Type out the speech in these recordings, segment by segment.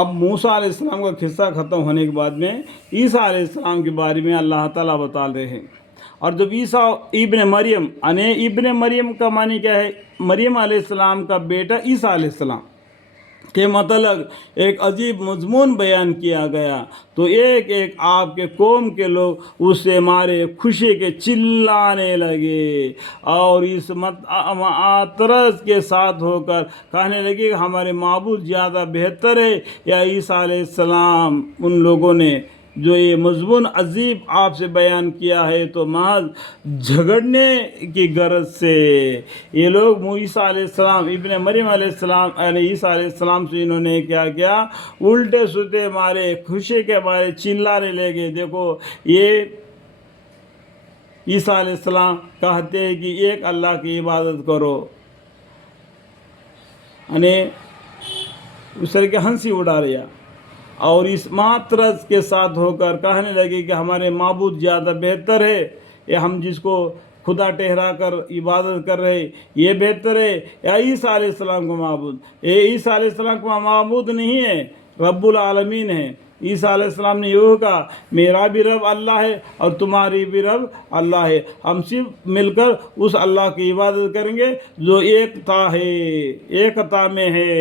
اب موسیٰ علیہ السلام کا قصہ ختم ہونے کے بعد میں عیسیٰ علیہ السلام کے بارے میں اللہ تعالیٰ بتا رہے ہیں. اور جب عیسیٰ ابن مریم، یعنی ابن مریم کا معنی کیا ہے؟ مریم علیہ السلام کا بیٹا عیسیٰ علیہ السلام کے متعلق ایک عجیب مضمون بیان کیا گیا تو ایک ایک آپ کے قوم کے لوگ اس سے مارے خوشی کے چلانے لگے اور اس اعتراض کے ساتھ ہو کر کہنے لگے کہ ہمارے معبود زیادہ بہتر ہے یا عیسیٰ علیہ السلام. ان لوگوں نے جو یہ مضمون عجیب آپ سے بیان کیا ہے تو محض جھگڑنے کی غرض سے یہ لوگ عیسیٰ علیہ السلام ابن مریم علیہ السلام یعنی عیسیٰ علیہ السلام سے انہوں نے کیا کیا؟ الٹے سوتے مارے، خوشی کے مارے چلانے لگے. دیکھو یہ عیسیٰ علیہ السلام کہتے ہیں کہ ایک اللہ کی عبادت کرو، یعنی اس طرح کی ہنسی اڑا رہا اور اس معترض کے ساتھ ہو کر کہنے لگے کہ ہمارے معبود زیادہ بہتر ہے یا ہم جس کو خدا ٹھہرا کر عبادت کر رہے یہ بہتر ہے یا عیسیٰ علیہ السلام کو معبود؟ یہ عیسیٰ علیہ السلام کو معبود نہیں ہے، رب العالمین ہے. عیسیٰ علیہ السلام نے یہ کہا میرا بھی رب اللہ ہے اور تمہاری بھی رب اللہ ہے، ہم صرف مل کر اس اللہ کی عبادت کریں گے جو ایکتا ہے، ایکتا میں ہے،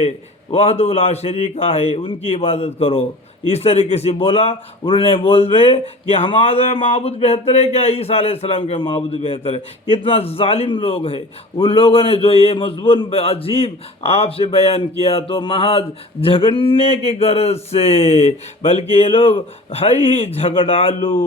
وحدہ لا شریک ہے، ان کی عبادت کرو. اس طریقے سے بولا. انہوں نے بول رہے کہ ہمارا معبود بہتر ہے کیا عیسیٰ علیہ السلام کے معبود بہتر ہے؟ کتنا ظالم لوگ ہیں. ان لوگوں نے جو یہ مضمون عجیب آپ سے بیان کیا تو محض جھگڑنے کی غرض سے، بلکہ یہ لوگ ہے ہی جھگڑالو.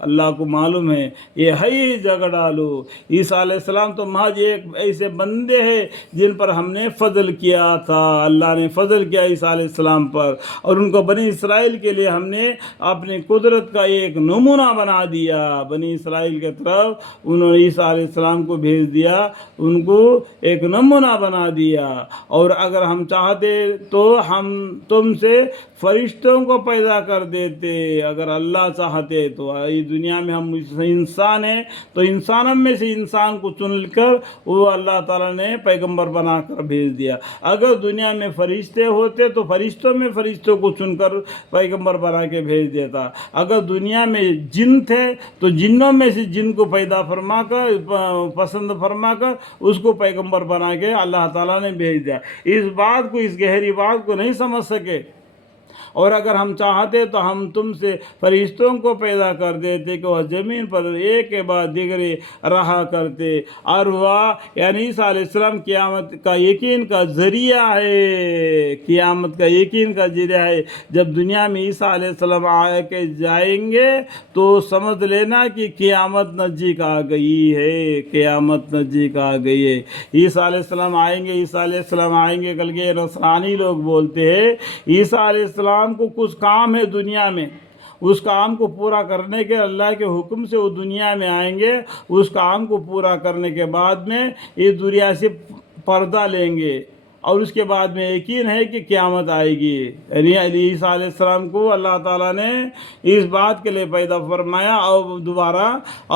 اللہ کو معلوم ہے یہ ہے ہی جھگڑالو. عیسیٰ علیہ السلام تو محض ایک ایسے بندے ہیں جن پر ہم نے فضل کیا تھا. اللہ نے فضل کیا عیسیٰ علیہ السلام پر اور ان کو بنی اسرائیل کے لیے ہم نے اپنی قدرت کا ایک نمونہ بنا دیا. بنی اسرائیل کے طرف انہوں نے عیسیٰ علیہ السلام کو بھیج دیا، ان کو ایک نمونہ بنا دیا. اور اگر ہم چاہتے تو ہم تم سے فرشتوں کو پیدا کر دیتے، اگر اللہ چاہتے تو. دنیا میں ہم انسان ہیں تو انسانوں میں سے انسان کو چن کر وہ اللہ تعالیٰ نے پیغمبر بنا کر بھیج دیا. اگر دنیا میں فرشتے ہوتے تو فرشتوں میں فرشتوں کو چن کر پیغمبر بنا کے بھیج دیتا. اگر دنیا میں جن تھے تو جنوں میں سے جن کو پیدا فرما کر پسند فرما کر اس کو پیغمبر بنا کے اللہ تعالیٰ نے بھیج دیا. اس بات کو، اس گہری بات کو نہیں سمجھ سکے. اور اگر ہم چاہتے تو ہم تم سے فرشتوں کو پیدا کر دیتے کہ وہ زمین پر ایک کے بعد دیگرے رہا کرتے. اور وہ یعنی عیسیٰ علیہ السلام قیامت کا یقین کا ذریعہ ہے، قیامت کا یقین کا ذریعہ ہے. جب دنیا میں عیسیٰ علیہ السلام آ کے جائیں گے تو سمجھ لینا کہ قیامت نزدیک آ گئی ہے، قیامت نزدیک آ گئی ہے. عیسیٰ علیہ السلام آئیں گے، عیسیٰ علیہ السلام آئیں گے. کل کے نصرانی لوگ بولتے ہیں عیسیٰ علیہ السلام کو کچھ کام ہے دنیا میں، اس کام کو پورا کرنے کے اللہ کے حکم سے وہ دنیا میں آئیں گے. اس کام کو پورا کرنے کے بعد میں اس دنیا سے پردہ لیں گے اور اس کے بعد میں یقین ہے کہ قیامت آئے گی. یعنی عیسیٰ علیہ السلام کو اللہ تعالیٰ نے اس بات کے لیے پیدا فرمایا اور دوبارہ،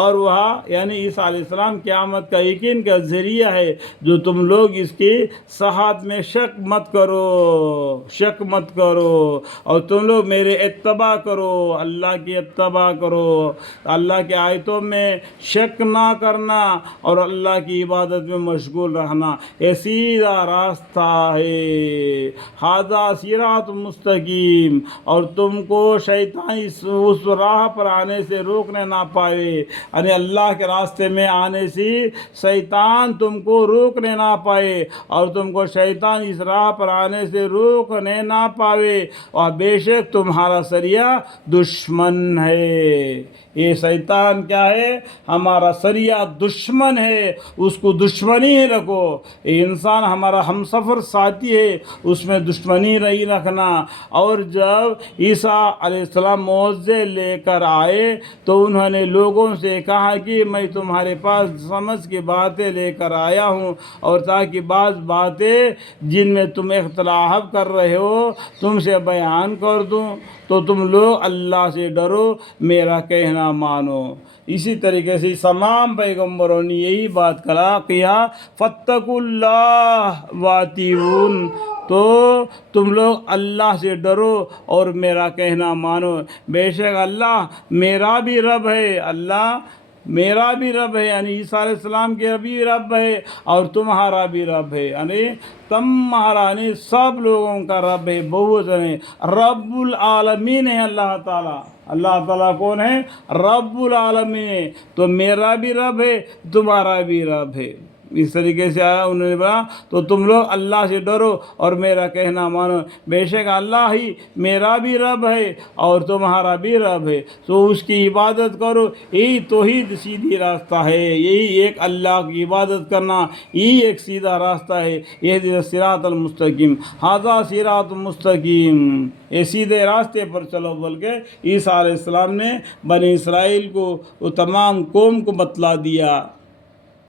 اور وہ یعنی عیسیٰ علیہ السلام قیامت کا یقین کا ذریعہ ہے جو تم لوگ اس کی صحت میں شک مت کرو، شک مت کرو اور تم لوگ میرے اتباع کرو، اللہ کی اتباع کرو، اللہ کے آیتوں میں شک نہ کرنا اور اللہ کی عبادت میں مشغول رہنا. یہ سیدھا راستہ ہے، ھذا صراط مستقیم. اور تم کو شیطان اس راہ پر آنے سے روکنے نہ پائے، یعنی اللہ کے راستے میں آنے سے شیطان تم کو روکنے نہ پائے اور تم کو شیطان اس راہ پر آنے سے روکنے نہ پاوے. اور بے شک تمہارا سریا دشمن ہے. یہ شیطان کیا ہے؟ ہمارا سریا دشمن ہے، اس کو دشمنی ہی رکھو. یہ انسان ہمارا ہم سفر ساتھی ہے، اس میں دشمنی نہیں رکھنا. اور جب عیسیٰ علیہ السلام معجزے لے کر آئے تو انہوں نے لوگوں سے کہا کہ میں تمہارے پاس سمجھ کی باتیں لے کر آیا ہوں اور تاکہ بعض باتیں جن میں تم اختلاف کر رہے ہو تم سے بیان کر دوں تو تم لوگ اللہ سے ڈرو، میرا کہنا مانو. اسی طریقے سے تمام پیغمبروں نے یہی بات کیا فاتقوا اللہ واتیعون، تو تم لوگ اللہ سے ڈرو اور میرا کہنا مانو، بے شک اللہ میرا بھی رب ہے، اللہ میرا بھی رب ہے، یعنی عیسیٰ علیہ السلام کے بھی رب ہے اور تمہارا بھی رب ہے، یعنی تمہارا یعنی سب لوگوں کا رب ہے، بہت ہے، رب العالمین ہے اللہ تعالیٰ۔ اللہ تعالیٰ کون ہے؟ رب العالمین ہے، تو میرا بھی رب ہے، تمہارا بھی رب ہے۔ اس طریقے سے آیا، انہوں نے بولا تو تم لوگ اللہ سے ڈرو اور میرا کہنا مانو، بے شک اللہ ہی میرا بھی رب ہے اور تمہارا بھی رب ہے، تو اس کی عبادت کرو، یہی توحید سیدھی راستہ ہے، یہی ایک اللہ کی عبادت کرنا، یہی ایک سیدھا راستہ ہے، یہ صراط المستقیم، ھذا صراط مستقیم، یہ سیدھے راستے پر چلو بول کے عیسیٰ علیہ السلام نے بنی اسرائیل کو، تمام قوم کو بتلا دیا۔